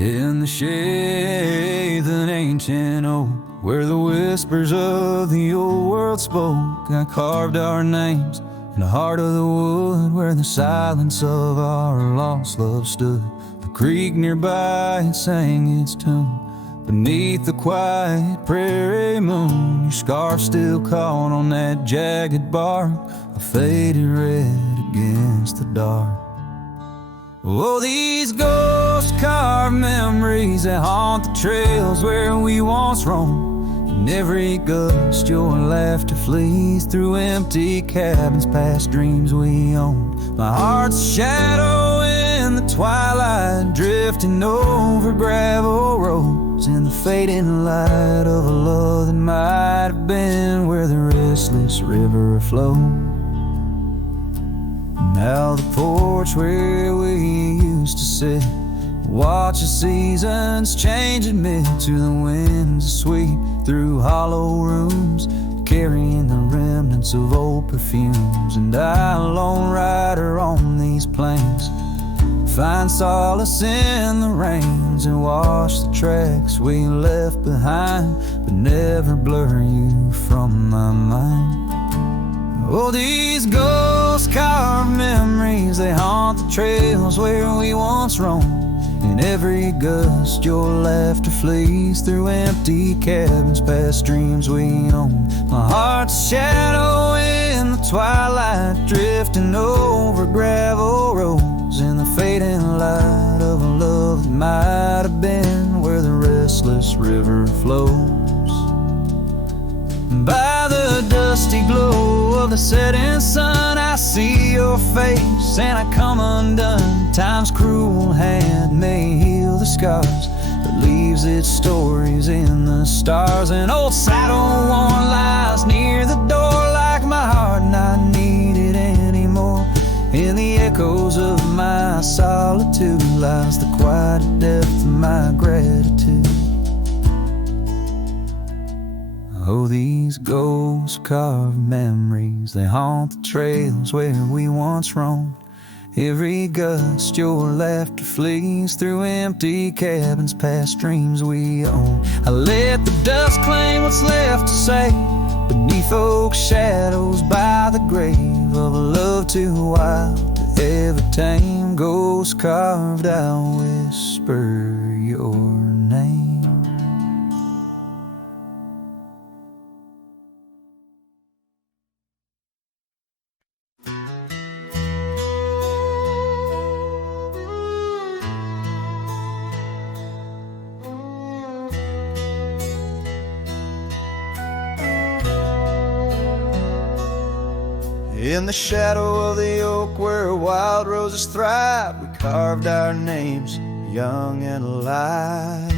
In the shade of an ancient oak, where the whispers of the old world spoke, I carved our names in the heart of the wood, where the silence of our lost love stood. The creek nearby, it sang its tune beneath the quiet prairie moon. Your scarf still caught on that jagged bark, a faded red against the dark. Oh, these ghost-carved memories that haunt the trails where we once roamed. In every gust, your laughter flees through empty cabins past dreams we owned. My heart's a shadow in the twilight, drifting over gravel roads in the fading light of a love that might have been where the restless river flowed. Now the porch where we used to sit, watch the seasons change amid to the winds that sweep through hollow rooms, carrying the remnants of old perfumes. And I, a lone rider on these plains, find solace in the rains and wash the tracks we left behind, but never blur you from my mind. Oh, these ghost-carved memories, they haunt the trails where we once roamed. In every gust, your laughter flees through empty cabins past dreams we owned. My heart's a shadow in the twilight, drifting over gravel roads in the fading light of a love that might have been where the restless river flows. By the dusty glow of the setting sun, I see your face and I come undone. Time's cruel hand may heal the scars, but leaves its stories in the stars. An old saddle worn lies near the door, like my heart not needed anymore. In the echoes of my solitude lies the quiet depth of my gratitude. Oh, these ghost-carved memories, they haunt the trails where we once roamed. Every gust, your laughter flees through empty cabins past dreams we own. I let the dust claim what's left to say beneath oak shadows by the grave of a love too wild to ever tame. Ghost-carved, I'll whisper your name. In the shadow of the oak where wild roses thrive, we carved our names young and alive.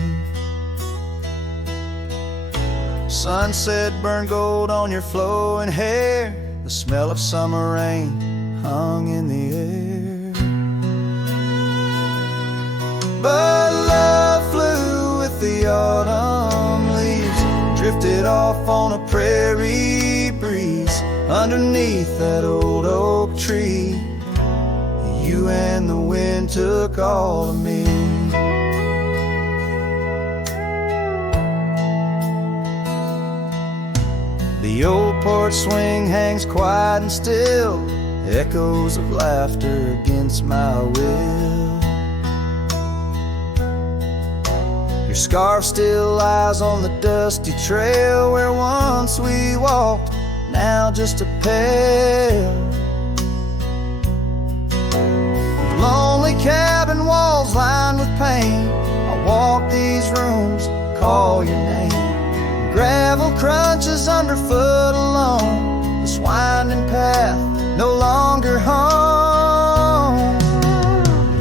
Sunset burned gold on your flowing hair, the smell of summer rain hung in the air. But love flew with the autumn leaves, drifted off on a prairie breeze. Underneath that old oak tree, you and the wind took all of me. The old porch swing hangs quiet and still, echoes of laughter against my will. Your scarf still lies on the dusty trail where once we walked, now just a pair. Lonely cabin walls lined with pain, I walk these rooms, call your name. Gravel crunches underfoot alone, this winding path no longer home.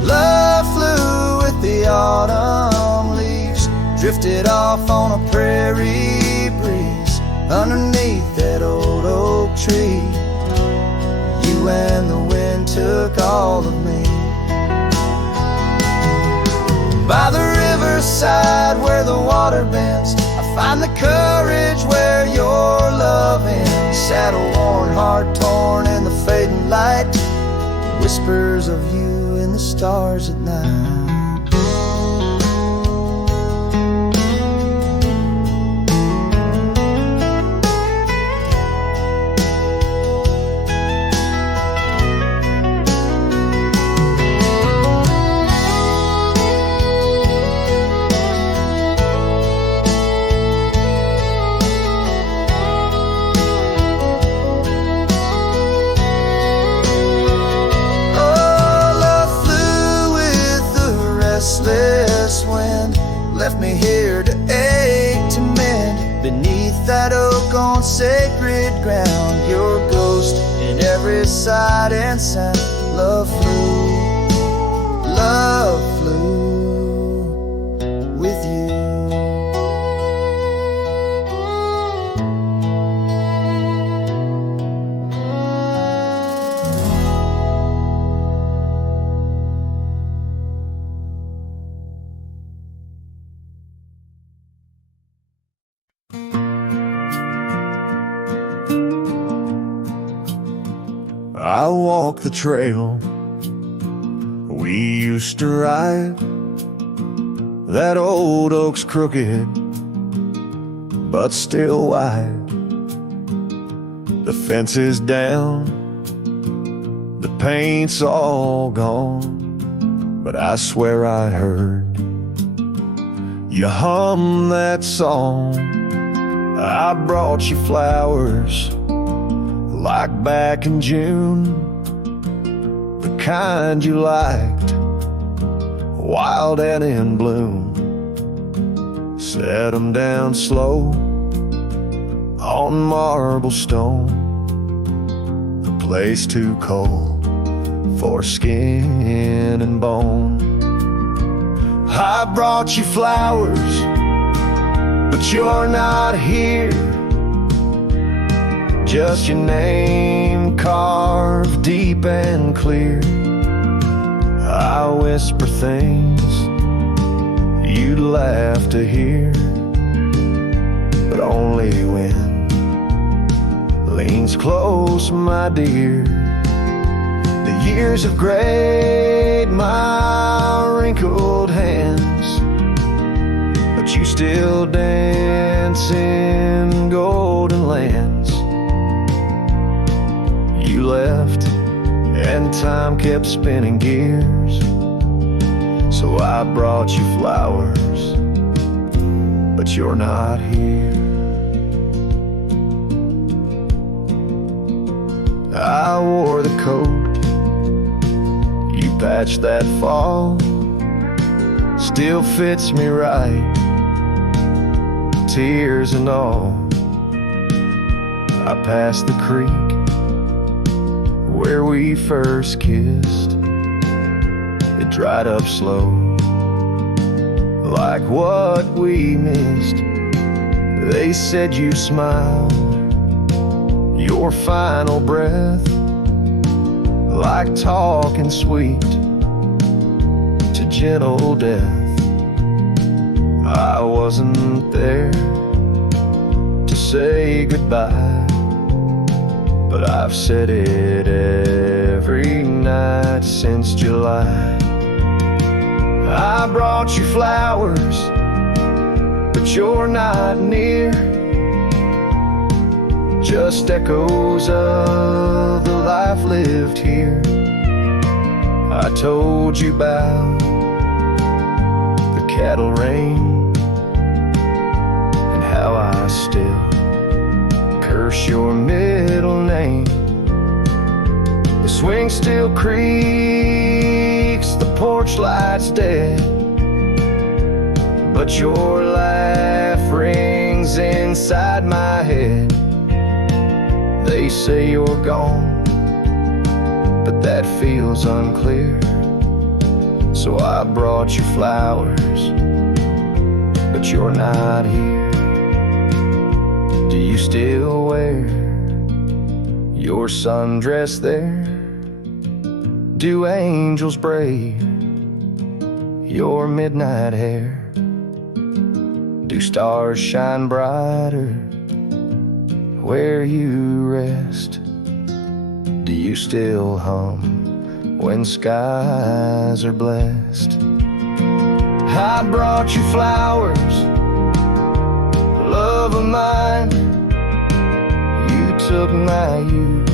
Love flew with the autumn leaves, drifted off on a prairie breeze. Underneath that old oak tree, you and the wind took all of me. By the riverside where the water bends, I find the courage where your love ends. Saddle worn, heart torn in the fading light, whispers of you in the stars at night. me here to ache to mend. Beneath that oak on sacred ground, your ghost in every sight and sound. Love flew with you. I walk the trail we used to ride. That old oak's crooked, but still wide. The fence is down, the paint's all gone, but I swear I heard you hum that song. I brought you flowers like back in June, the kind you liked, wild and in bloom. Set them down slow on marble stone, a place too cold for skin and bone. I brought you flowers, but you're not here. Just your name carved deep and clear. I whisper things you'd laugh to hear, but only when leans close, my dear. The years have grayed my wrinkled hands, but you still dance in golden lands. You left and time kept spinning gears, so I brought you flowers, but you're not here. I wore the coat you patched that fall, still fits me right, tears and all. I passed the creek where we first kissed. It dried up slow, like what we missed. They said you smiled, your final breath, like talking sweet to gentle death. I wasn't there to say goodbye, but I've said it every night since July. I brought you flowers, but you're not near. Just echoes of the life lived here. I told you about the cattle rain and how I still curse your middle name. The swing still creaks, the porch light's dead, but your laugh rings inside my head. They say you're gone, but that feels unclear. So I brought you flowers, but you're not here. Do you still wear your sundress there? Do angels braid your midnight hair? Do stars shine brighter where you rest? Do you still hum when skies are blessed? I brought you flowers, love of mine. You took my youth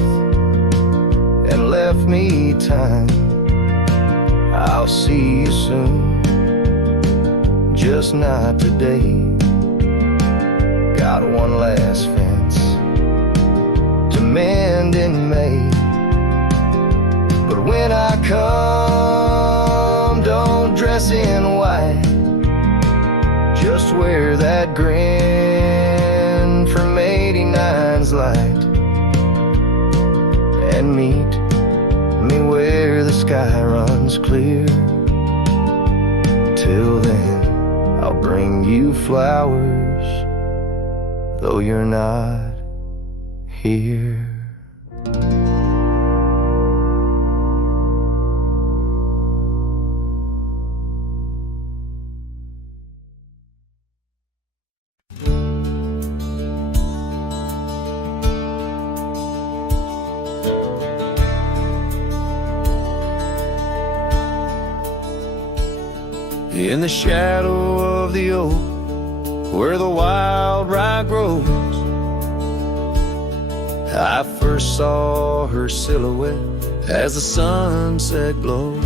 and left me time. I'll see you soon, just not today. Got one last fence to mend in May, but when I come, don't dress in white. Just swear that grin from 89's light, and meet me where the sky runs clear. Till then, I'll bring you flowers, though you're not here. In the shadow of the oak, where the wild rye grows, I first saw her silhouette as the sunset glowed.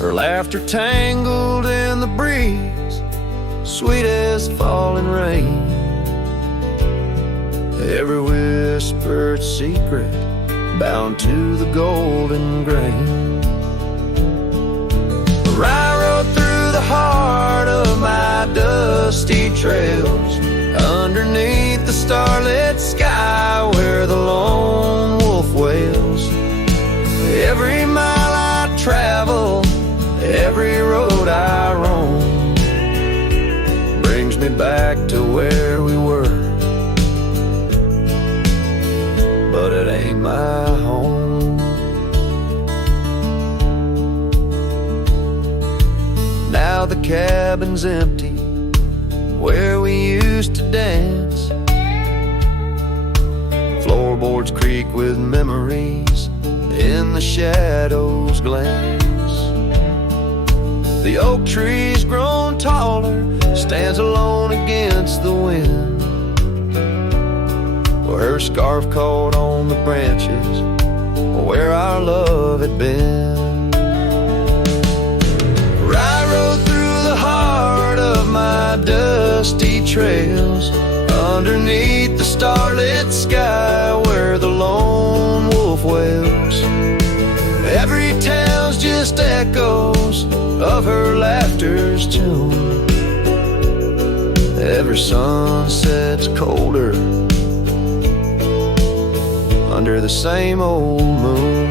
Her laughter tangled in the breeze, sweet as falling rain. Every whispered secret bound to the golden grain. I rode through the heart of my dusty trails, underneath the starlit sky where the lone wolf wails. Every mile I travel, every road I roam, brings me back to where we were, but it ain't my home. Now the cabin's empty where we used to dance. Floorboards creak with memories, in the shadows glance. The oak tree's grown taller, stands alone against the wind, where her scarf caught on the branches where our love had been. I rode through the heart of my dusty trails, underneath the starlit sky where the lone wolf wails. Every town's just echoes of her laughter's tune. Every sunset's colder under the same old moon.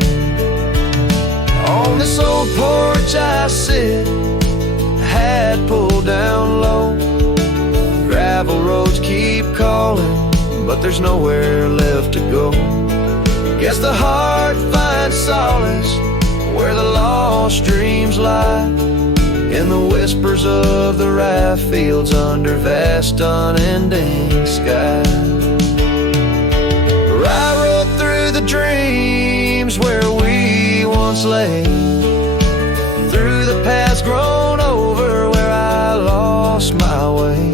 On this old porch I sit, hat pulled down low. Gravel roads keep calling, but there's nowhere left to go. Guess the heart finds solace where the lost dreams lie, in the whispers of the rye fields under vast unending sky. I rode through the dreams where we once lay, through the paths grown over where I lost my way.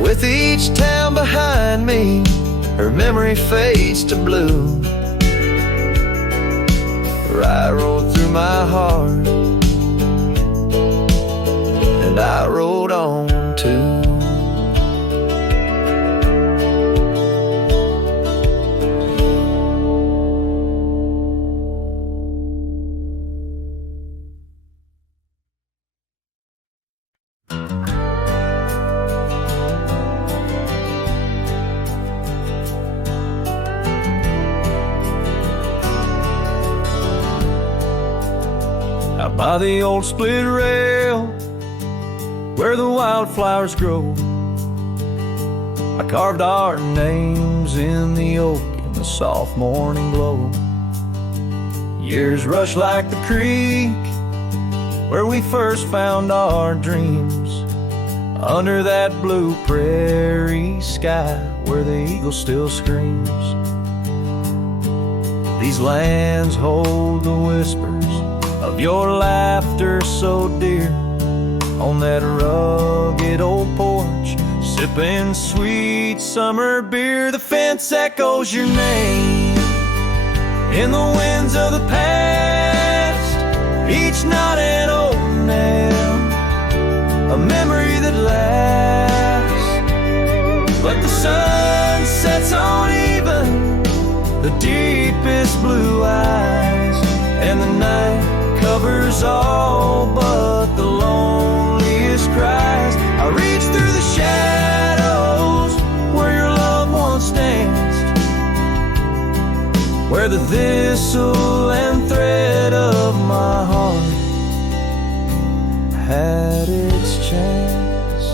With each town behind me, her memory fades to blue. I rode through my heart, and I rode on too. Out by the old split rail where the wildflowers grow, I carved our names in the oak in the soft morning glow. Years rush like the creek where we first found our dreams, under that blue prairie sky where the eagle still screams. These lands hold the whispers of your laughter so dear, on that rugged old porch, sipping sweet summer beer. The fence echoes your name in the winds of the past, each knot an old nail, a memory that lasts. But the sun sets on even the deepest blue eyes, and the night covers all but the loneliest where the thistle and thread of my heart had its chance.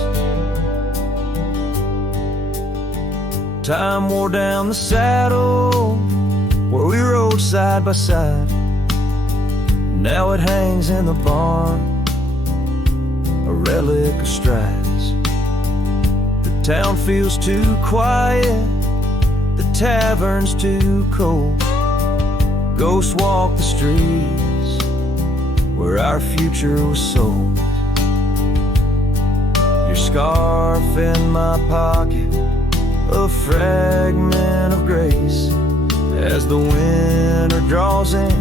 Time wore down the saddle where we rode side by side. Now it hangs in the barn, a relic of strides. The town feels too quiet, the tavern's too cold. Ghosts walk the streets where our future was sold. Your scarf in my pocket, a fragment of grace. As the winter draws in,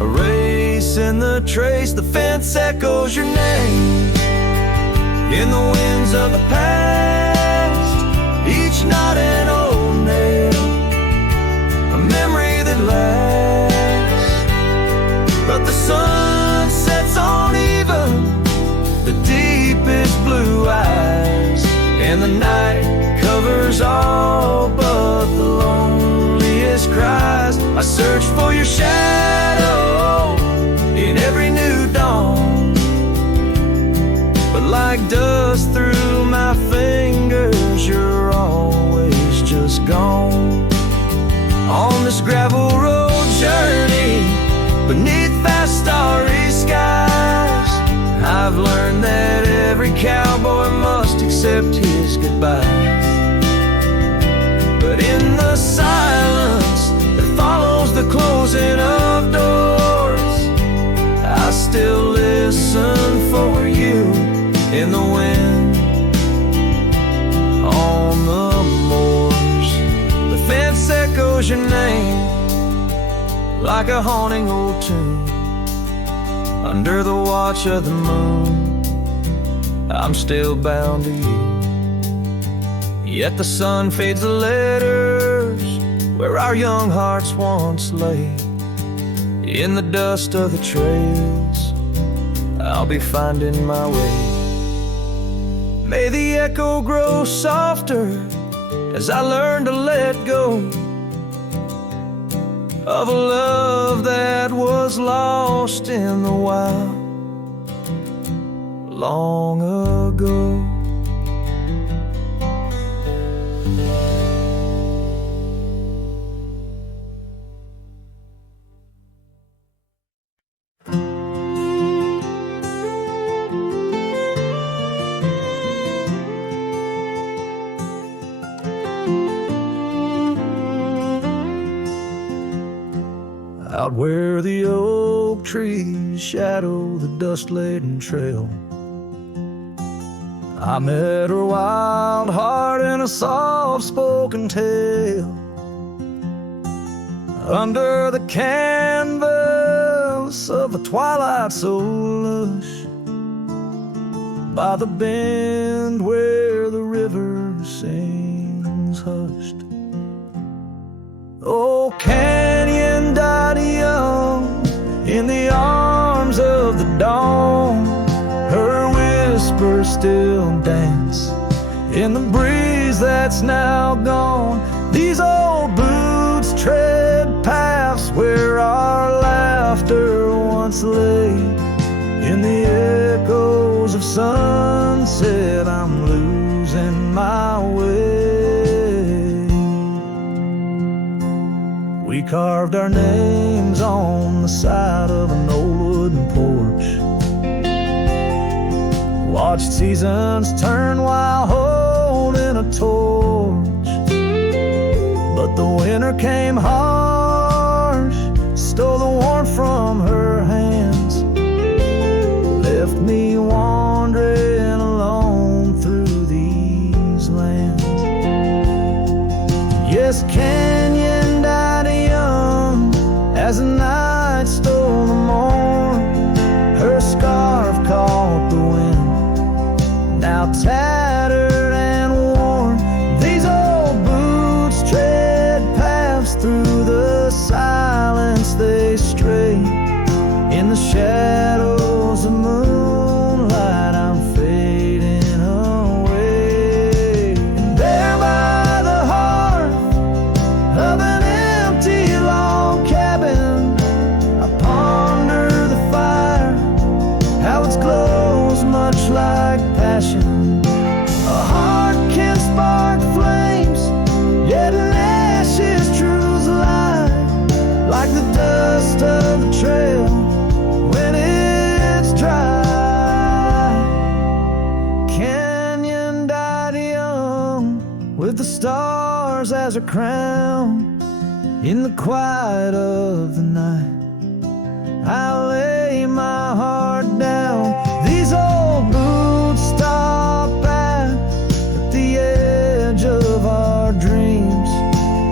a race in the trace, the fence echoes your name in the winds of the past. Each knot an old nail, a memory that lasts. But the sun sets on even the deepest blue eyes, and the night covers all but the loneliest cries. I search for your shadow in every new dawn, but like dust through my fingers, you're always just gone. On this gravel road journey beneath vast starry skies, I've learned that every cowboy must accept his goodbyes. But in the silence that follows the closing of doors, I still listen for you in the wind on the moors. The fence echoes your name like a haunting old tune. Under the watch of the moon, I'm still bound to you. Yet the sun fades the letters where our young hearts once lay. In the dust of the trails, I'll be finding my way. May the echo grow softer as I learn to let go of a love that was lost in the wild long ago. Out where the oak trees shadow the dust-laden trail, I met her wild heart in a soft-spoken tale. Under the canvas of a twilight so lush, by the bend where the river sings hushed. Oh, canyon died young in the arms of the dawn. Her whispers still dance in the breeze that's now gone. These old boots tread paths where our laughter once lay. In the echoes of sunset, I'm losing my way. We carved our names on the side of an old wooden porch, watched seasons turn while holding a torch. But the winter came harsh, stole the warmth from her hands, left me wandering alone through these lands. Yes, canyon died young as the night stole the morn. Her scarf caught the wind, now tattered and worn. These old boots tread paths through the silence, they stray. In the shadows of moonlight, I'm fading away. And there by the hearth of an empty as her crown. In the quiet of the night, I lay my heart down. These old boots stop at the edge of our dreams,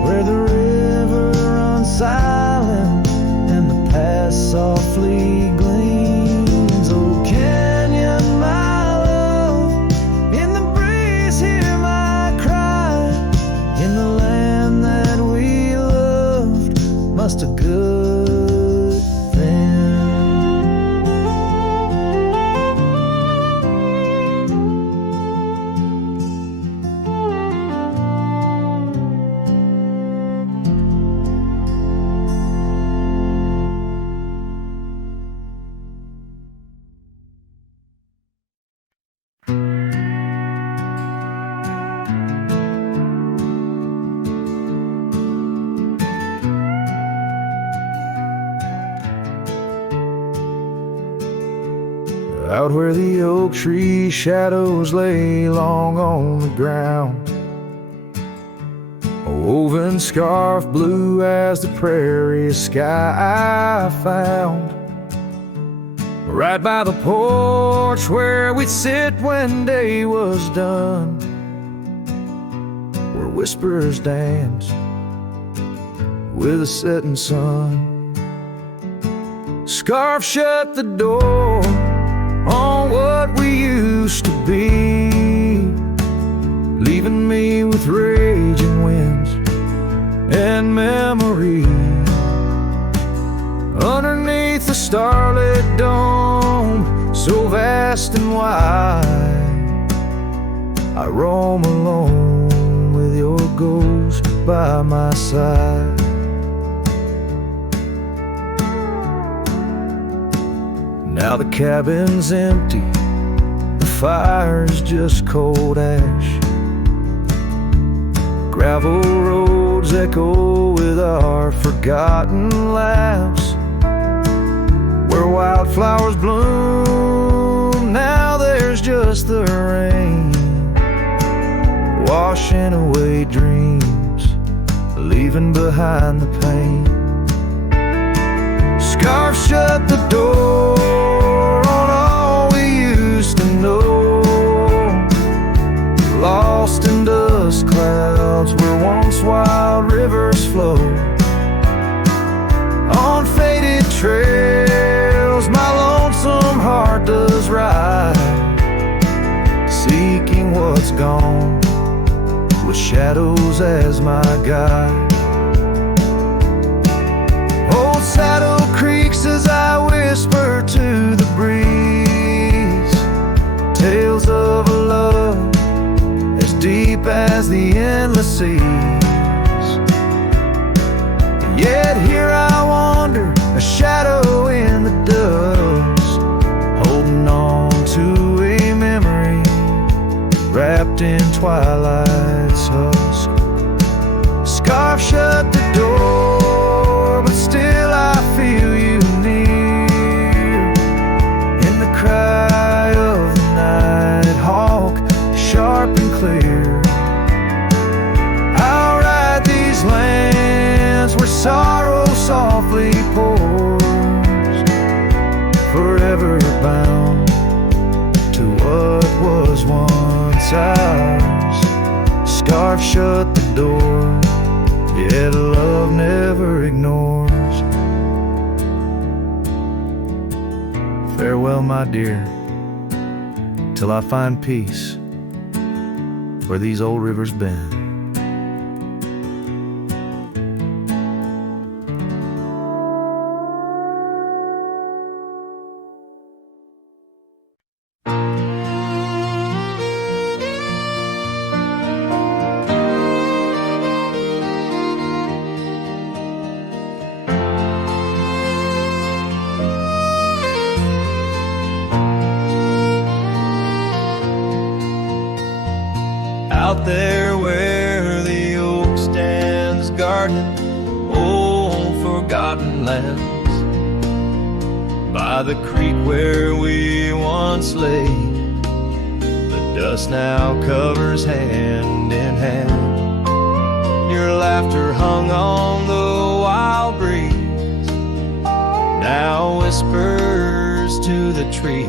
where the river runs silent and the past softly gleams. Oh, canyon, my love, in the breeze hear my cry. In the land that we loved, must a good thing. Out where the oak tree shadows lay long on the ground, a woven scarf blue as the prairie sky I found. Right by the porch where we'd sit when day was done, where whispers danced with the setting sun. Scarf shut the door on what we used to be, leaving me with raging winds and memory. Underneath the starlit dome, so vast and wide, I roam alone with your ghost by my side. Now the cabin's empty, the fire's just cold ash. Gravel roads echo with our forgotten laughs. Where wildflowers bloom, now there's just the rain, washing away dreams, leaving behind the pain. Scarf shut the door on all we used to know, lost in dust clouds where once wild rivers flow. On faded trails my lonesome heart does ride, seeking what's gone with shadows as my guide. Old saddle creaks as I whisper to the breeze, tales of a love as deep as the endless seas. Yet here I wander, a shadow in the dust, holding on to a memory wrapped in twilight's husk. Scarf shut the door, but still I feel you near, in the cry of the night hawk, sharp and clear. I'll ride these lands where sorrow softly pours, forever bound to what was once ours. Scarf shut the door, yet love never ignores. Farewell, my dear, till I find peace where these old rivers bend. Out there where the oak stands guarding old forgotten lands, by the creek where we once lay, the dust now covers hand in hand. Your laughter hung on the wild breeze, now whispers to the trees.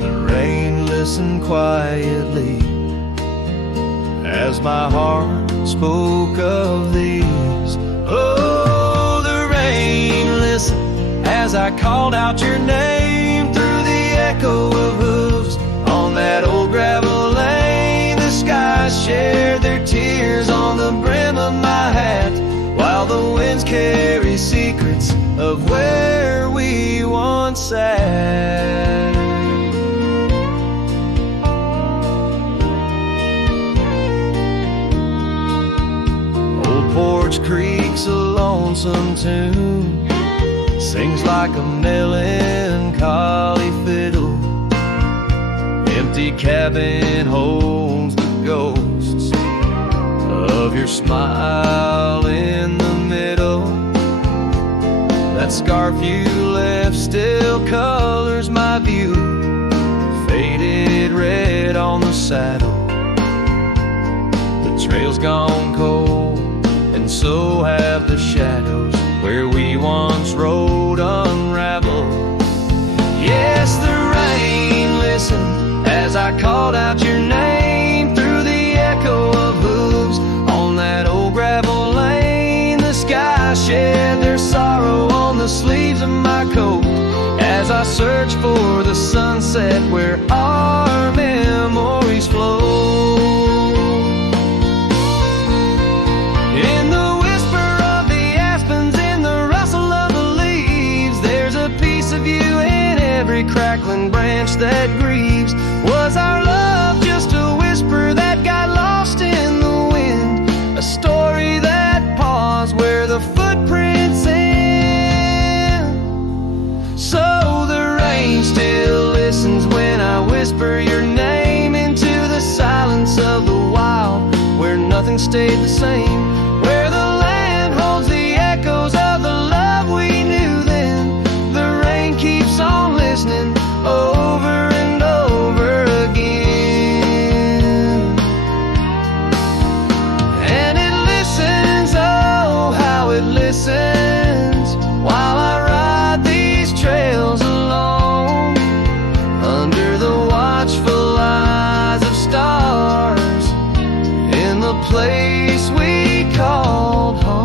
The rain listened quietly as my heart spoke of these. Oh, the rain listened as I called out your name through the echo of hooves on that old gravel lane. The skies shared their tears on the brim of my hat, while the winds carry secrets of where we once sat. Old Porch Creek's a lonesome tune, sings like a melancholy fiddle. Empty cabin holds the ghosts of your smile in the middle. That scarf you left still colors my view, faded red on the saddle. The trail's gone cold, and so have the shadows where we once rode unraveled. Yes, the rain listened as I called out your name through the echo of hooves on that old gravel lane. The sky shed their sorrow on the sleeves of my coat as I search for the sunset where our memories flow. In the whisper of the aspens, in the rustle of the leaves, there's a piece of you in every crackling branch that grieves. Was our love just a whisper that got lost in the wind? A story that paused where the footprints end? So the rain still listens when I whisper your name into the silence of the wild, where nothing stayed the same, where the land holds the echoes of the love we knew then. The rain keeps on listening over and over again. And it listens, oh how it listens, while I ride these trails alone, under the watchful eyes of stars, in the place we called home.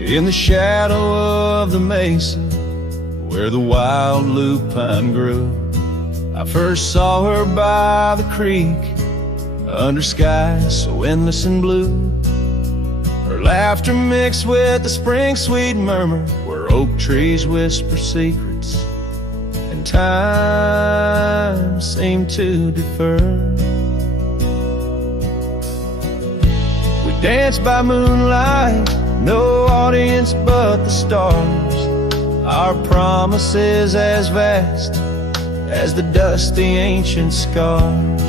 In the shadow of the mesa where the wild lupine grew, I first saw her by the creek, under skies so endless and blue. Her laughter mixed with the spring sweet murmur where oak trees whisper secrets and time seemed to defer. We danced by moonlight, no audience but the stars, our promises as vast as the dusty ancient scars.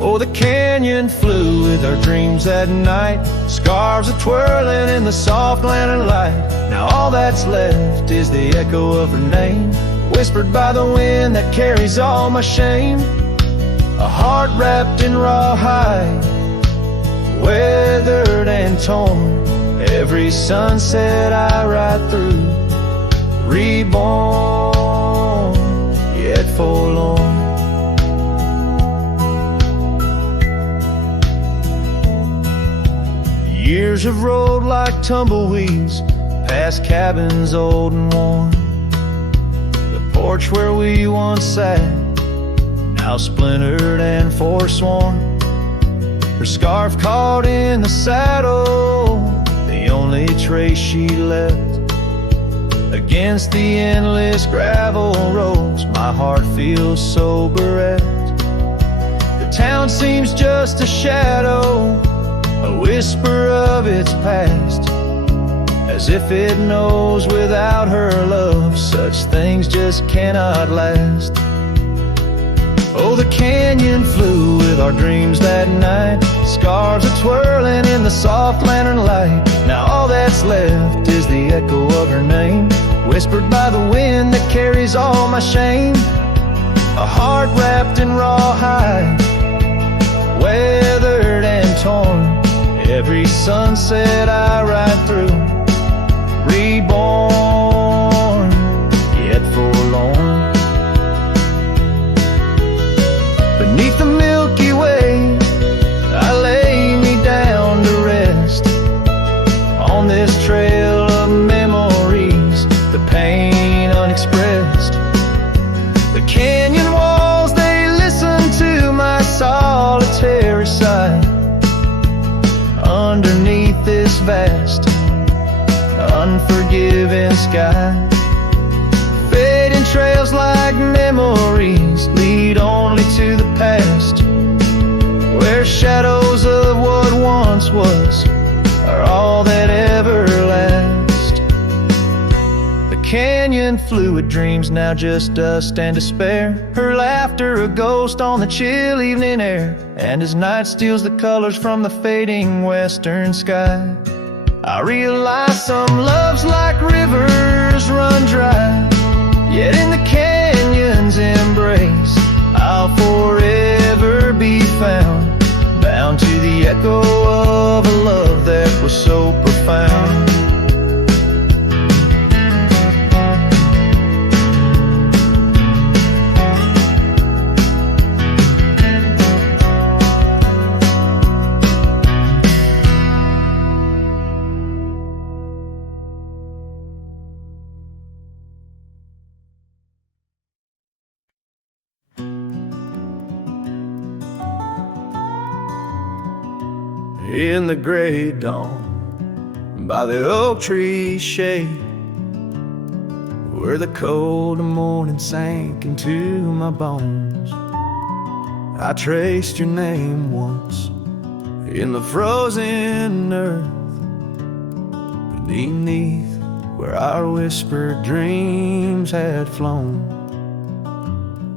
Oh, the canyon flew with our dreams that night, scarves are twirling in the soft lantern light. Now all that's left is the echo of her name, whispered by the wind that carries all my shame. A heart wrapped in rawhide, weathered and torn, every sunset I ride through, reborn yet forlorn. Years have rolled like tumbleweeds past cabins old and worn. The porch where we once sat, now splintered and forsworn. Her scarf caught in the saddle, the only trace she left. Against the endless gravel roads, my heart feels so bereft. The town seems just a shadow, a whisper of its past, as if it knows without her love such things just cannot last. Oh, the canyon flew with our dreams that night. Scarves are twirling in the soft lantern light. Now all that's left is the echo of her name, whispered by the wind that carries all my shame. A heart wrapped in rawhide, weathered and torn. Every sunset I ride through, reborn, yet forlorn. Beneath the Milky Way, I lay me down to rest on this trail of memories, the pain unexpressed. The canyon walls, they listen to my solitary sigh. Underneath this vast, unforgiving sky, fading trails like memories lead only to the past, where shadows of what once was are all that ever last. The canyon flew with dreams, now just dust and despair. Her laughter a ghost on the chill evening air, and as night steals the colors from the fading western sky, I realize some loves like rivers run dry, yet in the canyon's embrace I'll forever be found, bound to the echo of a love that was so profound. In the gray dawn, by the oak tree shade, where the cold morning sank into my bones, I traced your name once in the frozen earth, beneath where our whispered dreams had flown.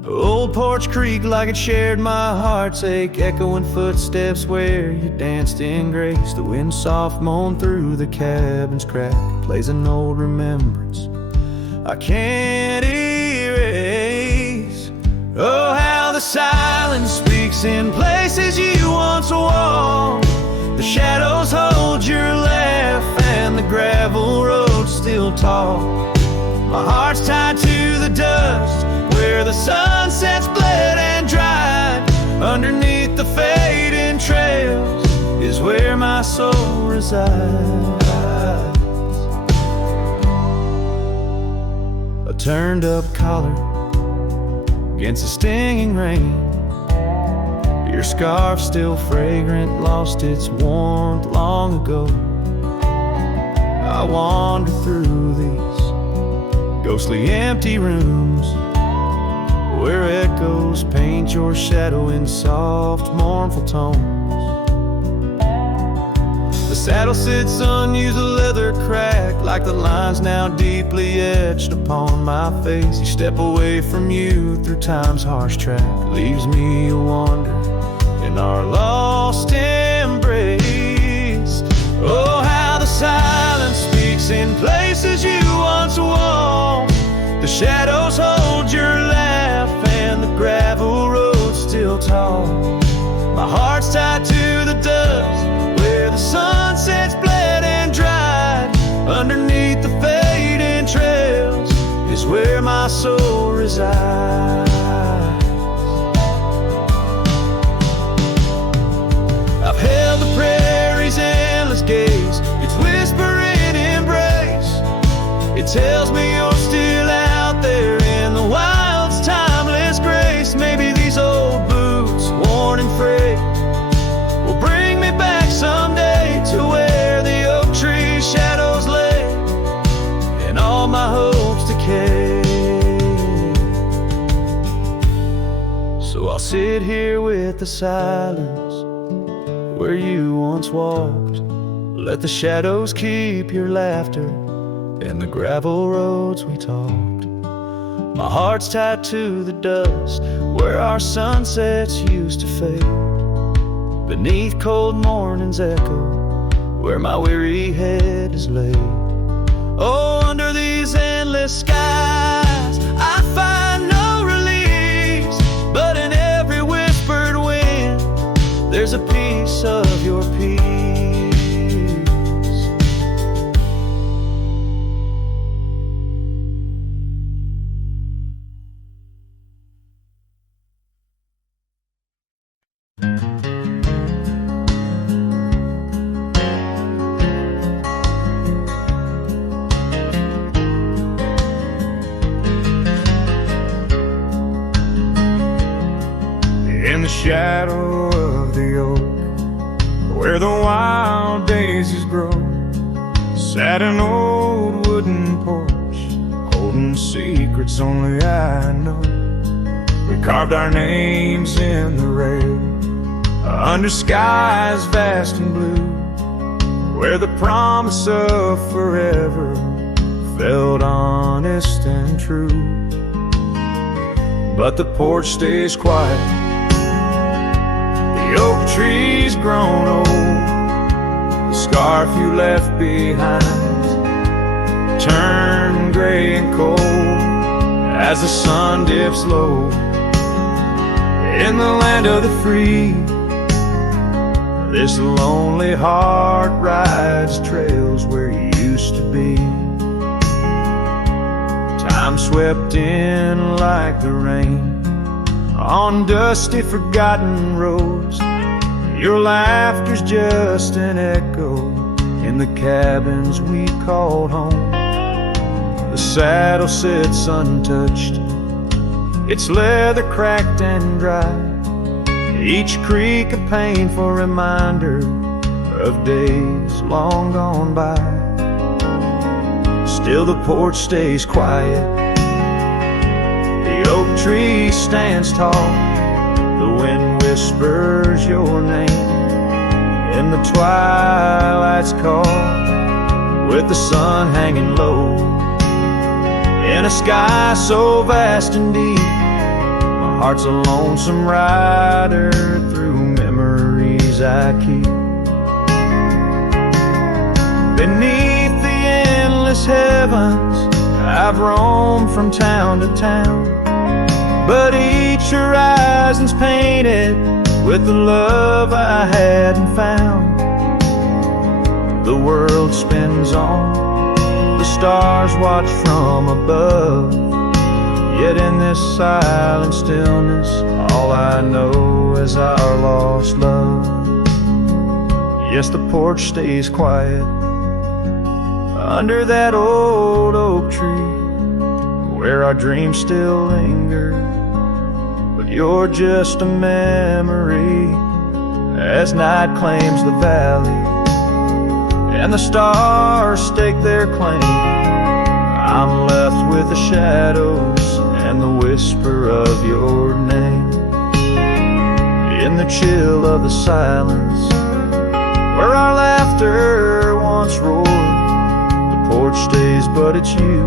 Old Porch Creek, like it shared my heart's ache, echoing footsteps where you danced in grace. The wind soft moaned through the cabin's crack, plays an old remembrance I can't erase. Oh, how the silence speaks in places you once walked. The shadows hold your laugh and the gravel roads still talk. My heart's tied to the dust where the sunsets bled and dried. Underneath the fading trails is where my soul resides. A turned up collar against the stinging rain, your scarf still fragrant, lost its warmth long ago. I wander through these ghostly empty rooms where echoes paint your shadow in soft, mournful tones. The saddle sits unused, the leather cracked, like the lines now deeply etched upon my face. You step away from you through time's harsh track, leaves me a wander in our lost embrace. Oh, how the silence speaks in places you once walked. The shadows hold your laugh and the gravel roads still talk. My heart's tied to the dust where the sunsets bled and dried. Underneath the fading trails is where my soul resides. I've held the prairie's endless gaze, its whispering embrace. It tells me you're still out there in the wild's timeless grace. Maybe these old boots, worn and frayed, will bring me back someday to where the oak tree shadows lay, and all my hope sit here with the silence where you once walked. Let the shadows keep your laughter and the gravel roads we talked. My heart's tied to the dust where our sunsets used to fade, beneath cold morning's echo where my weary head is laid. Oh, under these endless skies I find no release, but in every whispered wind there's a piece of your peace. In the shadow of the oak, where the wild daisies grow, sat an old wooden porch, holding secrets only I know. We carved our names in the rail, under skies vast and blue, where the promise of forever felt honest and true. But the porch stays quiet, the oak tree's grown old, the scarf you left behind turned gray and cold as the sun dips low. In the land of the free, this lonely heart rides trails where you used to be. Time swept in like the rain on dusty forgotten roads. Your laughter's just an echo in the cabins we called home. The saddle sits untouched, its leather cracked and dry, each creak a painful reminder of days long gone by. Still the porch stays quiet, the oak tree stands tall, the wind whispers your name in the twilight's call, with the sun hanging low in a sky so vast and deep. My heart's a lonesome rider through memories I keep. Beneath the endless heavens I've roamed from town to town, but each horizon's painted with the love I hadn't found. The world spins on, the stars watch from above, yet in this silent stillness all I know is our lost love. Yes, the porch stays quiet under that old oak tree where our dreams still linger, but you're just a memory as night claims the valley and the stars stake their claim. I'm left with the shadows and the whisper of your name in the chill of the silence where our laughter once roared. The porch stays, but it's you,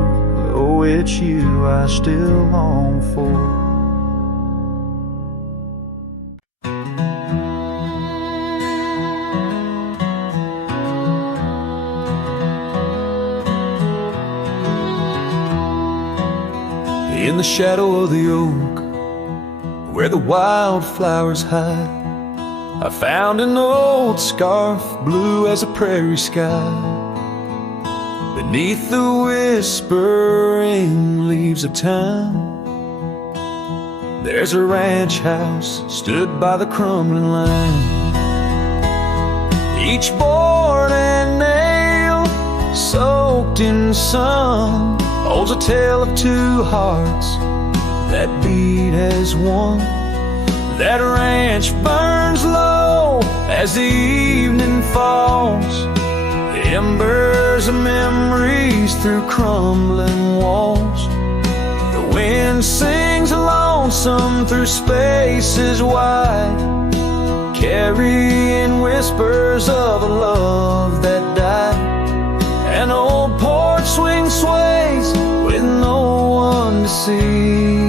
oh it's you I still long for. In the shadow of the oak, where the wildflowers hide, I found an old scarf, blue as a prairie sky. Beneath the whispering leaves of time, there's a ranch house stood by the crumbling line. Each board and nail soaked in sun holds a tale of two hearts that beat as one. That ranch burns low as the evening falls, the embers of memories through crumbling walls. The wind sings lonesome through spaces wide, carrying whispers of a love that died. An old porch swing sways with no one to see,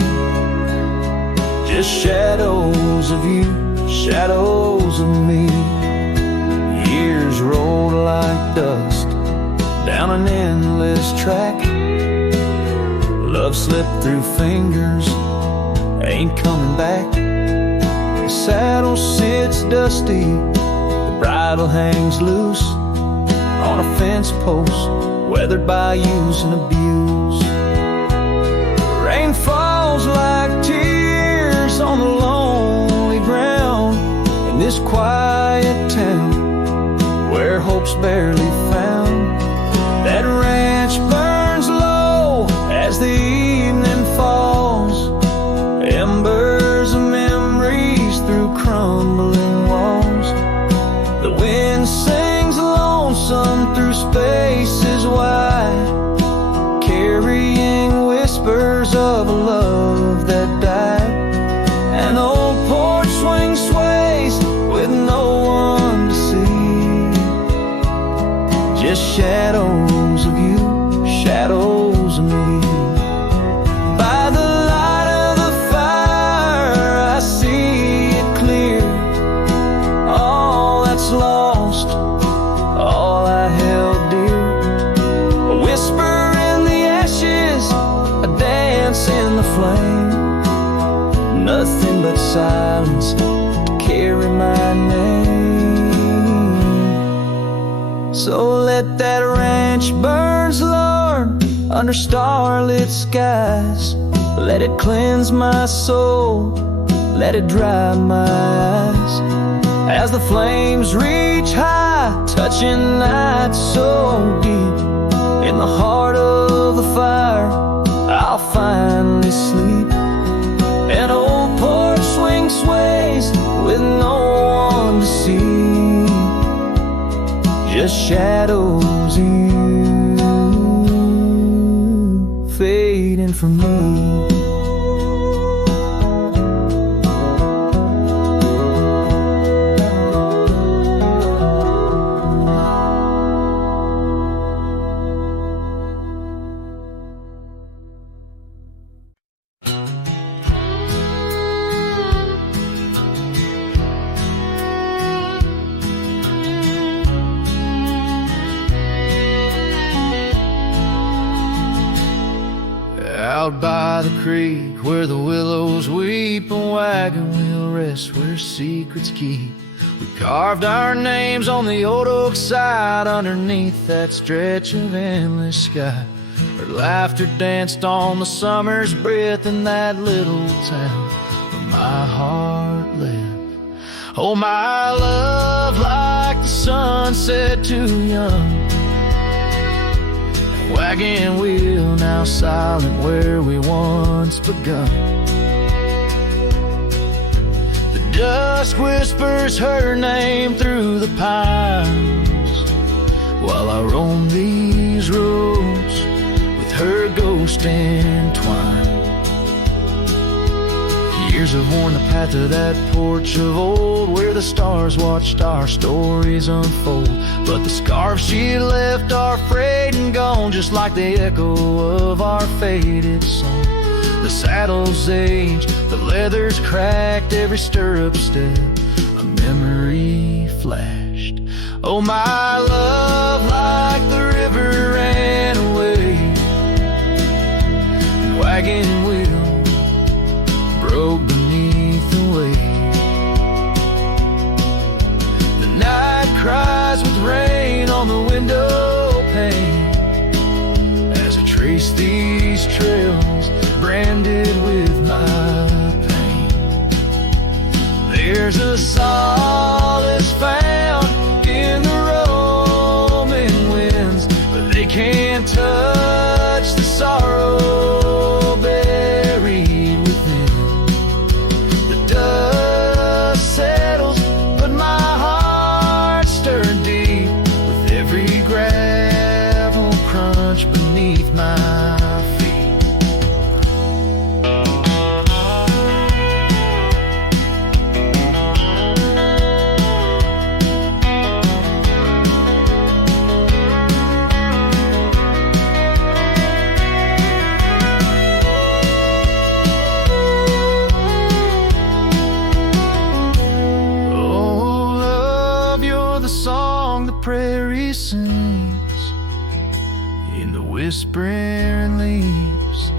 just shadows of you, shadows of me. Years rolled like dust down an endless track. Love slipped through fingers, ain't coming back. The saddle sits dusty, the bridle hangs loose on a fence post, weathered by use and abuse. Rain falls like tears on the lonely ground in this quiet town where hope's barely found. That ranch burns low as the evening falls, embers of memories through crumbling walls. The wind sings lonesome through spaces wide, carrying whispers of a love that died. An old porch swing sways with no one to see, just shadows of you, shadows of me. By the light of the fire I see it clear, all that's lost, all I held dear. A whisper in the ashes, a dance in the flame, nothing but silence to carry my name. So let that ranch burn, Lord, under starlit skies. Let it cleanse my soul, let it dry my eyes. As the flames reach high, touching night so deep, in the heart of the fire I'll finally sleep. An old porch swing sways with no one to see, just shadows of you fading from me. Out by the creek where the willows weep, a wagon wheel rests where secrets keep. We carved our names on the old oak side underneath that stretch of endless sky. Our laughter danced on the summer's breath in that little town where my heart lived. Oh, my love, like the sunset too young, wagon wheel now silent where we once begun. The dusk whispers her name through the pines while I roam these roads with her ghost entwined. Years have worn the path of that porch of old where the stars watched our stories unfold. But the scarves she left are frayed and gone, just like the echo of our faded song. The saddle's aged, the leather's cracked, every stirrup step a memory flashed. Oh, my love, like the river ran away, and wagon wheel broke beneath the weight. The night cries with rain on the window pane as I trace these trails branded with my pain. There's a solace found in the sings, in the whispering leaves,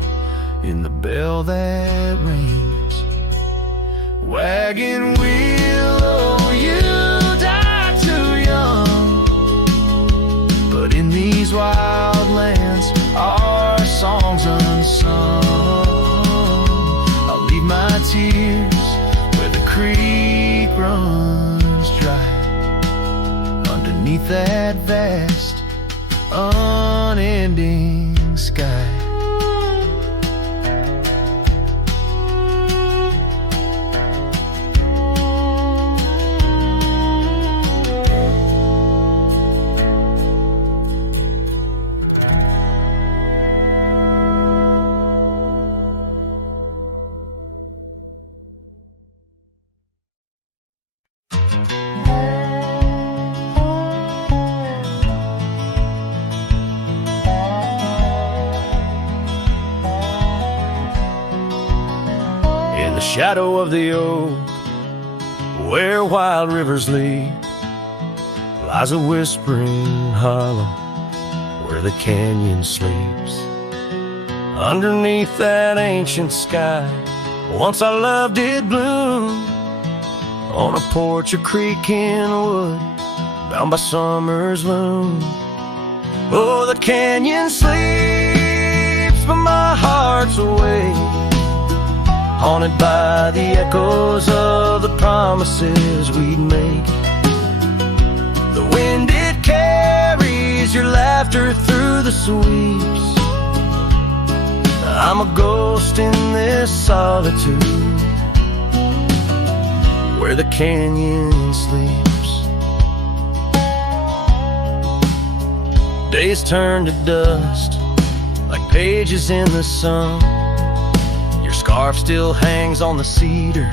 in the bell that rings. Wagon wheel, oh, you died too young, but in these wild lands, our song's unsung. I'll leave my tears where the creek runs dry, underneath that vast, unending sky. In the shadow of the oak, where wild rivers lead, lies a whispering hollow where the canyon sleeps. Underneath that ancient sky, once our love did bloom, on a porch of creaking wood, bound by summer's loom. Oh, the canyon sleeps, but my heart's awake, haunted by the echoes of the promises we'd make. The wind, it carries your laughter through the sweeps. I'm a ghost in this solitude, where the canyon sleeps. Days turn to dust, like pages in the sun. Your scarf still hangs on the cedar,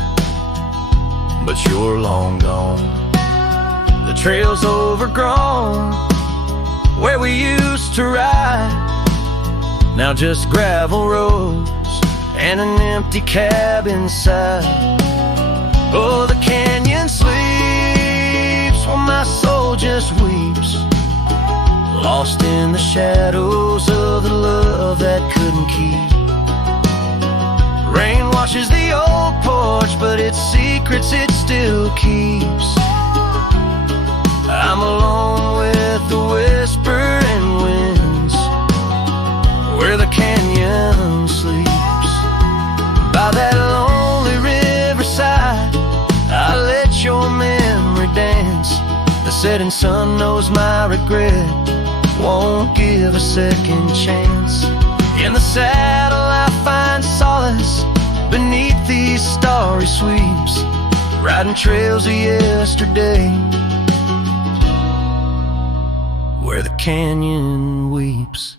but you're long gone. The trail's overgrown, where we used to ride, now just gravel roads and an empty cab inside. Oh, the canyon sleeps while my soul just weeps, lost in the shadows of the love that couldn't keep. Rain washes the old porch, but its secrets it still keeps. I'm alone with the whispering winds, where the canyon sleeps. By that lonely riverside, I let your memory dance. The setting sun knows my regret won't give a second chance. In the saddle I find solace beneath these starry sweeps, riding trails of yesterday, where the canyon weeps.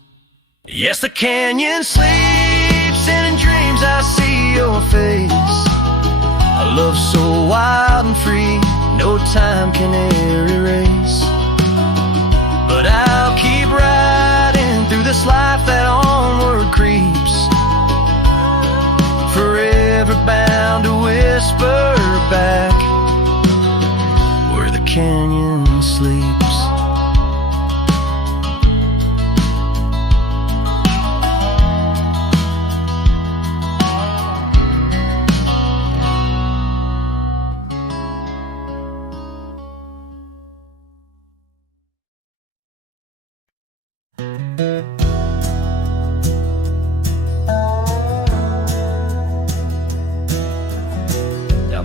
Yes, the canyon sleeps, and in dreams I see your face. A love so wild and free, no time can e'er erase. But I'll keep riding through this life that onward creeps, forever bound to whisper back, where the canyon sleeps.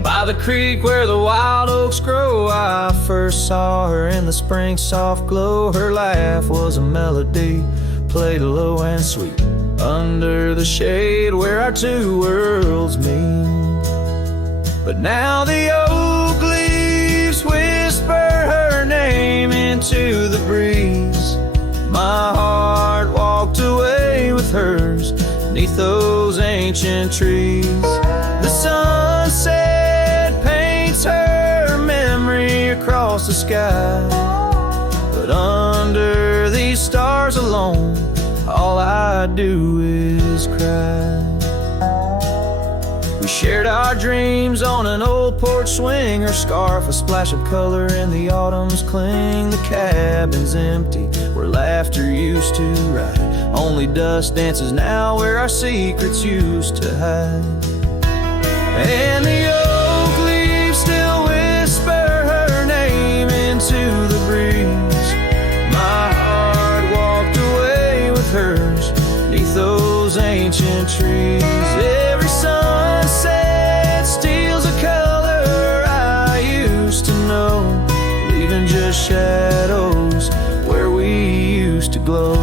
By the creek where the wild oaks grow, I first saw her in the spring soft glow. Her laugh was a melody, played low and sweet, under the shade where our two worlds meet. But now the oak leaves whisper her name into the breeze. My heart walked away with hers neath those ancient trees. The sunset her memory across the sky, but under these stars alone, all I do is cry. We shared our dreams on an old porch swing. Her scarf a splash of color in the autumn's cling. The cabin's empty where laughter used to ride. Only dust dances now where our secrets used to hide. And the oak leaves still whisper her name into the breeze. My heart walked away with hers beneath those ancient trees. Every sunset steals a color I used to know, leaving just shadows where we used to glow.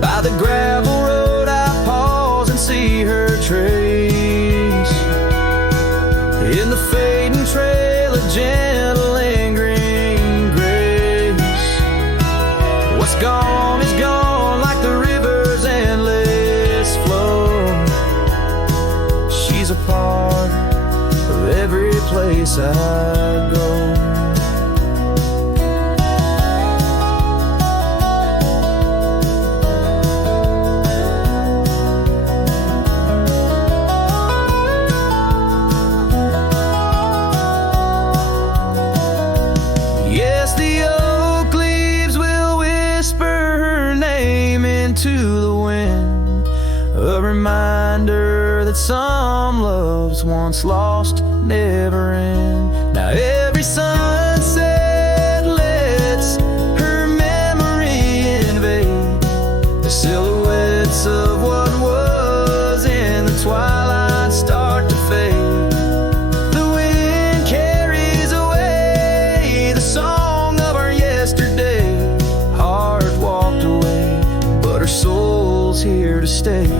By the gravel road I pause and see her trace. In the fading trail a gentle lingering grace. What's gone is gone like the river's endless flow. She's a part of every place I go. To the wind, a reminder that some loves once lost never end. Now every sunset lets her memory invade the silhouettes of what was in the twilight start to fade. The wind carries away the song of our yesterday. Heart walked away, but her soul's here to stay.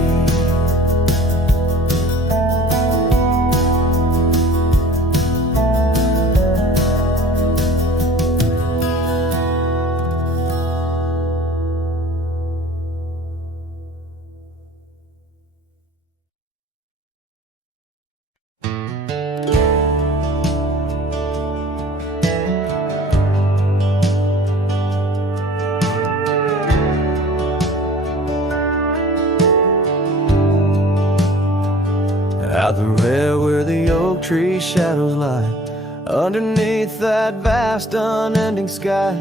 Out the rail where the oak tree shadows lie, underneath that vast unending sky,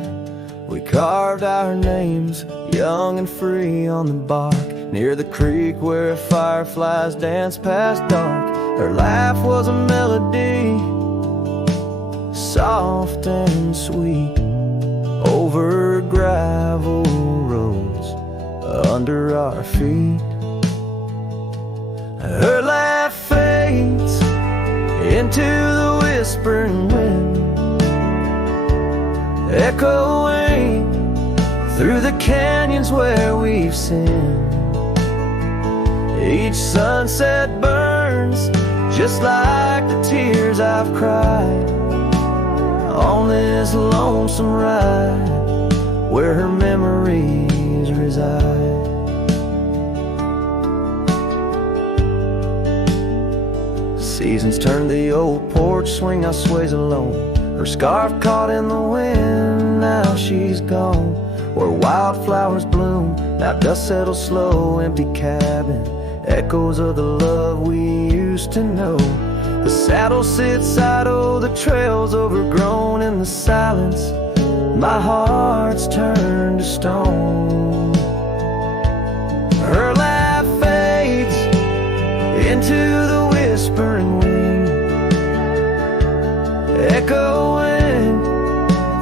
we carved our names, young and free, on the bark. Near the creek where fireflies danced past dark, her laugh was a melody, soft and sweet, over gravel roads under our feet. Her laugh fades into the whispering wind, echoing through the canyons where we've sinned. Each sunset burns just like the tears I've cried on this lonesome ride where her memories reside. Seasons turn the old porch swing, now sways alone. Her scarf caught in the wind, now she's gone. Where wildflowers bloom, now dust settles slow. Empty cabin, echoes of the love we used to know. The saddle sits idle, the trail's overgrown. In the silence, my heart's turned to stone. Her laugh fades into the whispering wind, echoing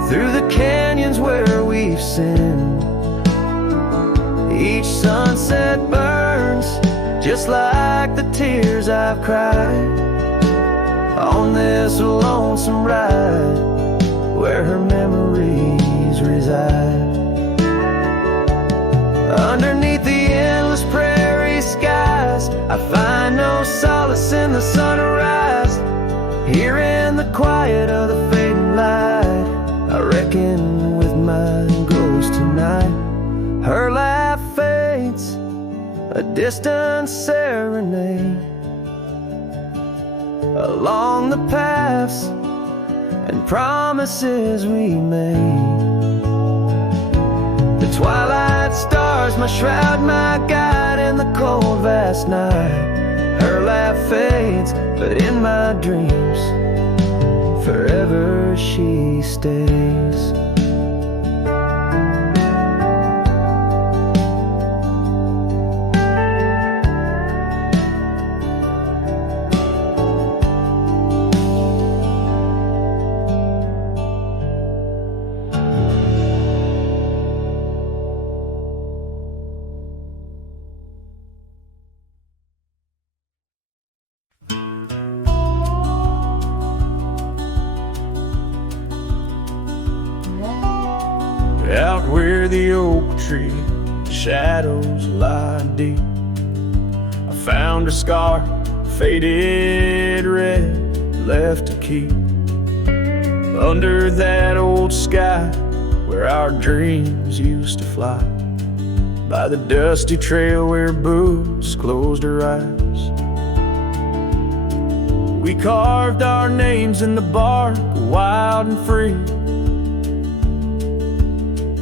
through the canyons where we've sinned. Each sunset burns just like the tears I've cried on this lonesome ride where her memories reside. Underneath the endless prairie skies, I find no solace in the sunrise. Here in the quiet of the fading light, I reckon with my ghost tonight. Her laugh fades, a distant serenade along the paths and promises we made. The Twilight stars, my shroud, my guide in the cold vast night. Her laugh fades, but in my dreams forever she stays. Out where the oak tree shadows lie deep, I found a scar, faded red, left to keep. Under that old sky where our dreams used to fly, by the dusty trail where boots closed her eyes. We carved our names in the bark, wild and free.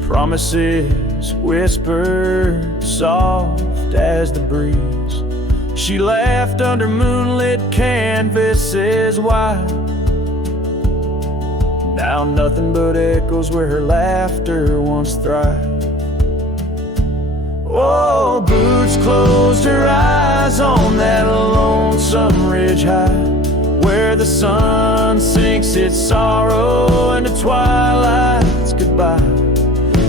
Promises whispered soft as the breeze. She laughed under moonlit canvases wide. Now nothing but echoes where her laughter once thrived. Oh, boots closed her eyes on that lonesome ridge high, where the sun sinks its sorrow into twilight's goodbye.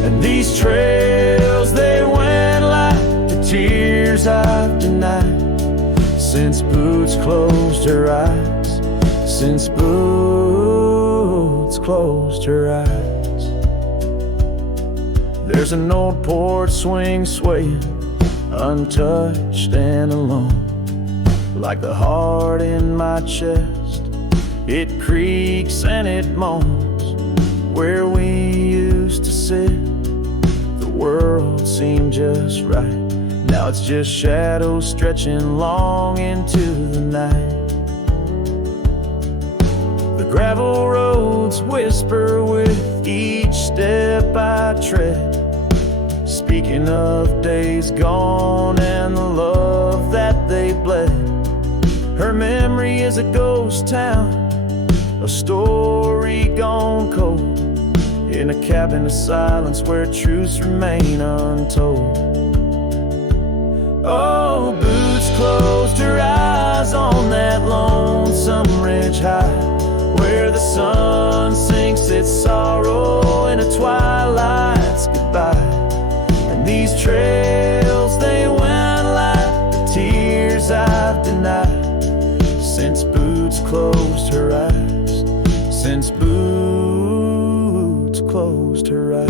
And these trails, they went like the tears I've denied, since Boots closed her eyes, since Boots closed her eyes. There's an old porch swing swaying, untouched and alone, like the heart in my chest. It creaks and it moans where we used to sit. The world seemed just right. Now it's just shadows stretching long into the night. The gravel roads whisper with each step I tread, speaking of days gone and the love that they bled. Her memory is a ghost town, a story gone cold, in a cabin of silence where truths remain untold. Oh, Boots closed her eyes on that lonesome ridge high, where the sun sinks its sorrow into twilight's goodbye. And these trails, they went like the tears I've denied, since Boots closed her eyes, since Boots closed her eyes.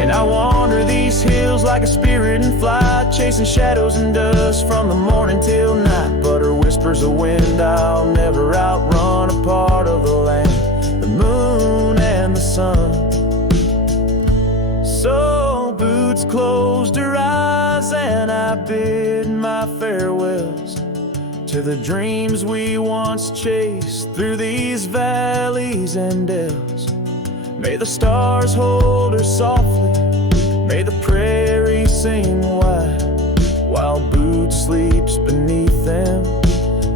And I wander these hills like a spirit in flight, chasing shadows and dust from the morning till night. But her whispers of wind I'll never outrun, a part of the land, the moon and the sun. So Boots closed her eyes and I bid my farewells to the dreams we once chased through these valleys and dells. May the stars hold her softly, may the prairie sing wide, while Boots sleeps beneath them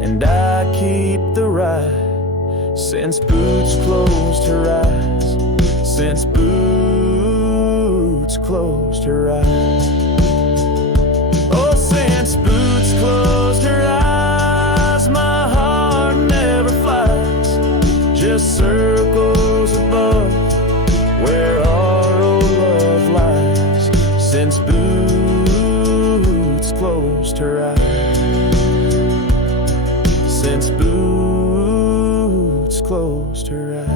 and I keep the ride. Since Boots closed her eyes, since Boots closed her eyes. Oh, since Boots closed her eyes, my heart never flies, just circles above where our old love lies. Since Boots closed her eyes, since Boots closed her eyes.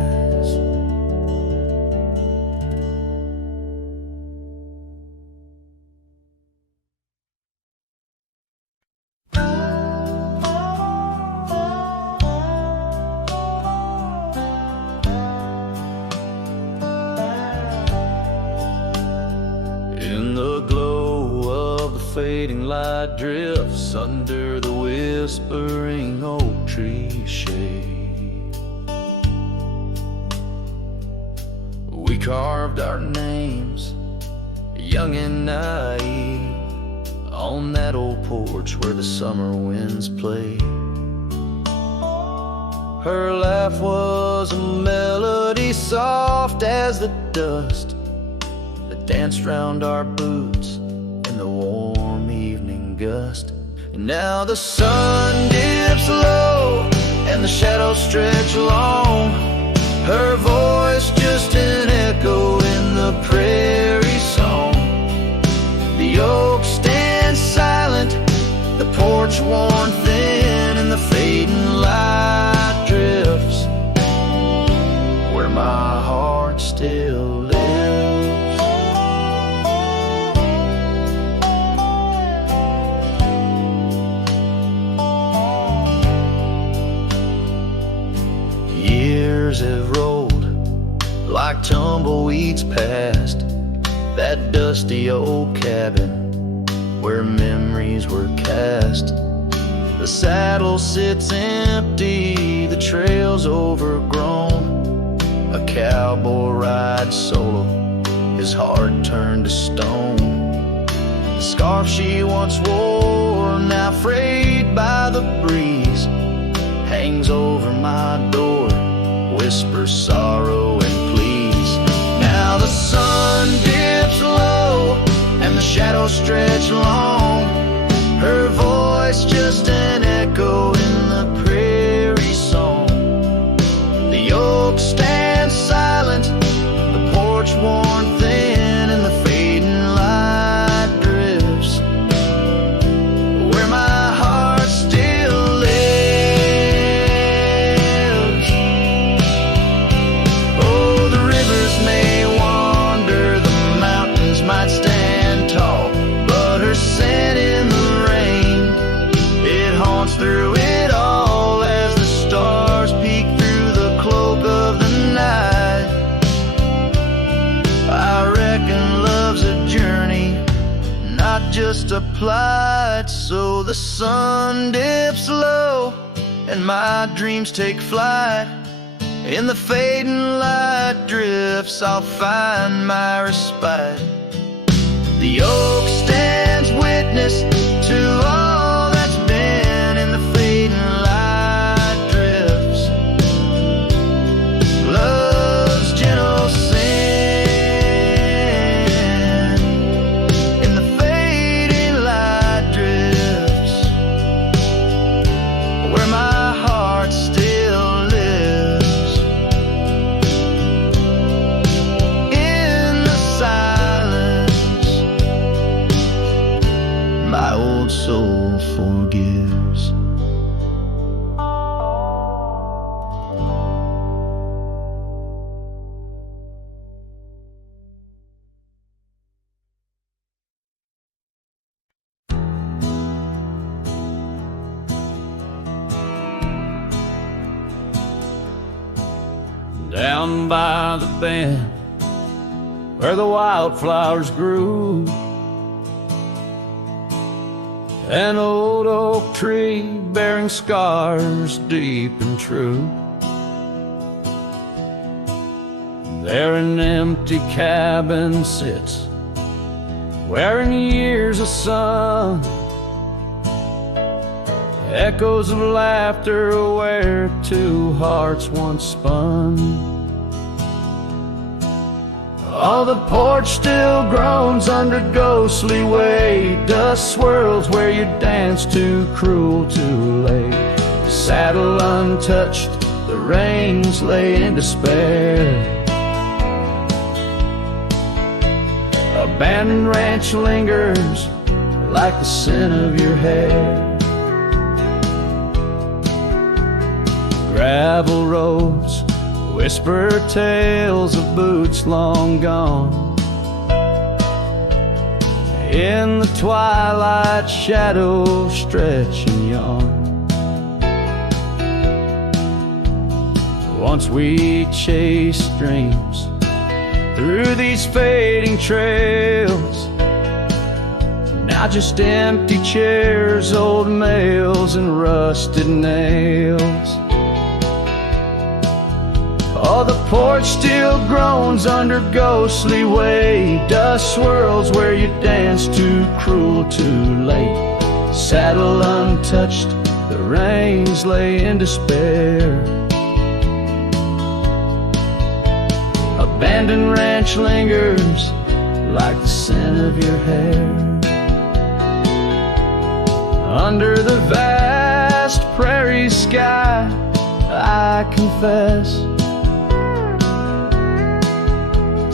In the glow of the fading light drifts under the whispering oak tree shade. We carved our names, young and naive, on that old porch where the summer winds played. Her laugh was a melody soft as the dust that danced round our boots in the warm evening gust. And now the sun dips low and the shadows stretch long, her voice just an echo in the prairie song. The oak stands silent, the porch worn thin, and the fading light drifts where my heart still lives. Years have rolled like tumbleweeds past that dusty old cabin where memories were cast. The saddle sits empty, the trail's overgrown. A cowboy rides solo, his heart turned to stone. The scarf she once wore, now frayed by the breeze, hangs over my door, whispers sorrow and please. Now the sun dips low and the shadows stretch long, her voice just an echo in the prairie song. The oak stands silent, the porch worn thin, and the fading light drifts where my heart still lives. Oh, the rivers may wander, the mountains might stand tall, but her scent in the rain, it haunts through it all as the stars peek through the cloak of the night. I reckon love's a journey, not just a plight. So the sun dips low and my dreams take flight. In the fading light drifts I'll find my respite. The oak stands witness to all that's been, in the fading light drifts love's gentle sin. In the fading light drifts where my heart still lives. In the silence my old soul forgives. Down by the bend where the wildflowers grew, an old oak tree bearing scars deep and true. There an empty cabin sits, wearing years of sun, echoes of laughter where two hearts once spun. Oh, the porch still groans under ghostly weight, dust swirls where you danced too cruel, too late. The saddle untouched, the reins lay in despair. Abandoned ranch lingers like the scent of your hair. Gravel roads whisper tales of boots long gone. In the twilight shadows stretch and yawn. Once we chased dreams through these fading trails, now just empty chairs, old mails, and rusted nails. Oh, the porch still groans under ghostly weight. Dust swirls where you danced too cruel, too late. Saddle untouched, the reins lay in despair. Abandoned ranch lingers like the scent of your hair. Under the vast prairie sky, I confess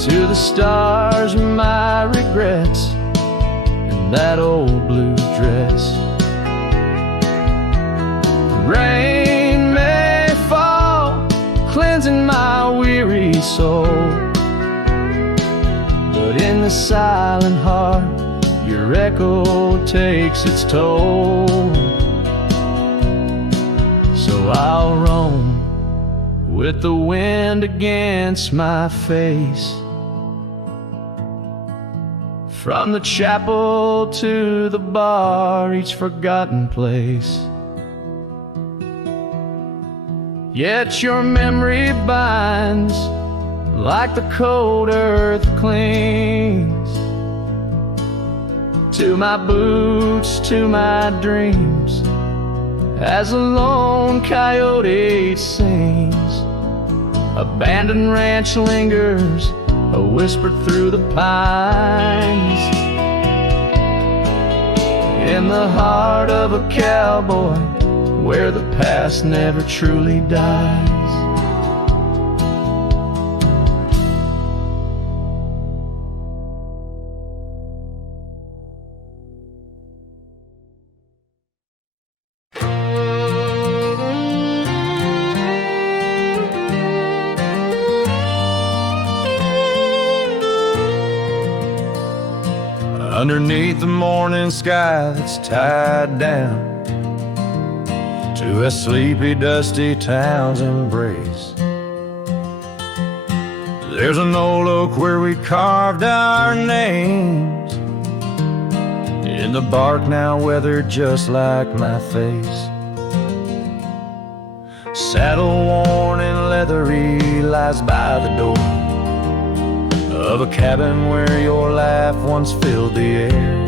to the stars my regrets and that old blue dress. Rain may fall, cleansing my weary soul, but in the silent heart your echo takes its toll. So I'll roam with the wind against my face, from the chapel to the bar, each forgotten place. Yet your memory binds like the cold earth clings to my boots, to my dreams, as a lone coyote sings. Abandoned ranch lingers, a whisper through the pines, in the heart of a cowboy where the past never truly dies. Underneath the morning sky that's tied down to a sleepy, dusty town's embrace, there's an old oak where we carved our names in the bark, now weathered just like my face. Saddle worn and leathery lies by the door of a cabin where your laugh once filled the air.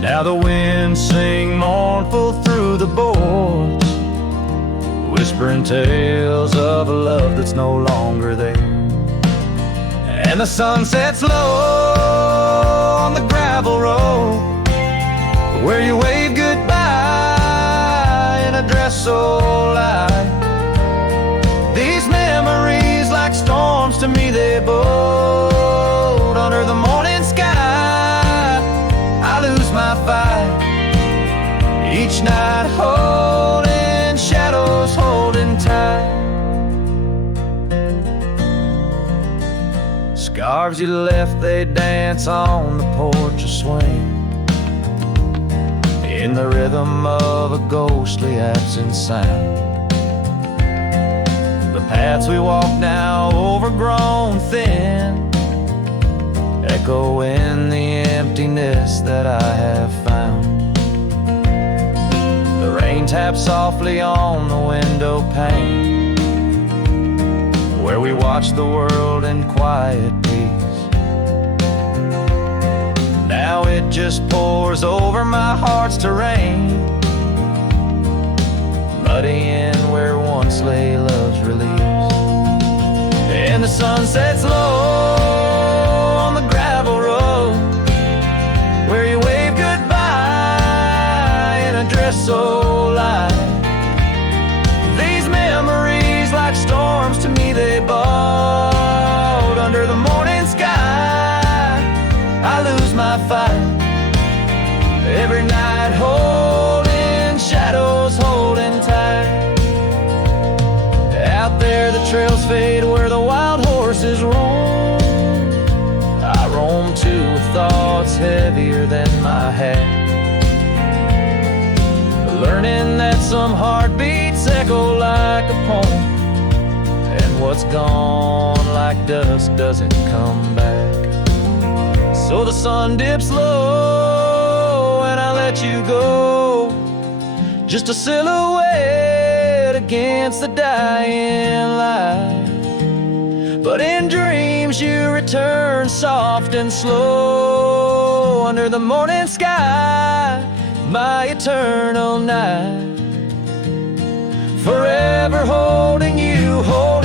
Now the winds sing mournful through the boards, whispering tales of a love that's no longer there. And the sun sets low on the gravel road where you wave goodbye in a dress so light. These memories like storms to me, they bold under the morning sky. I lose my fight each night, holding shadows, holding tight. Scarves you left, they dance on the porch or swing in the rhythm of a ghostly absent sound. The paths we walk now overgrown thin, echo in the emptiness that I have found. The rain taps softly on the window pane where we watch the world in quiet peace. Now it just pours over my heart's terrain, muddying where once lay love's release. And the sun sets low on the gravel road where you wave goodbye in a dress so light. These memories like storms to me, they bowed under the morning sky. I lose my fight every night, holding shadows, holding tight. Out there the trails fade where the wild horses roam. I roam too with thoughts heavier than my hat, learning that some heartbeats echo like a poem, and what's gone like dust doesn't come back. So the sun dips low and I let you go, just a silhouette head against the dying light. But in dreams you return soft and slow, under the morning sky, my eternal night. Forever holding you, holding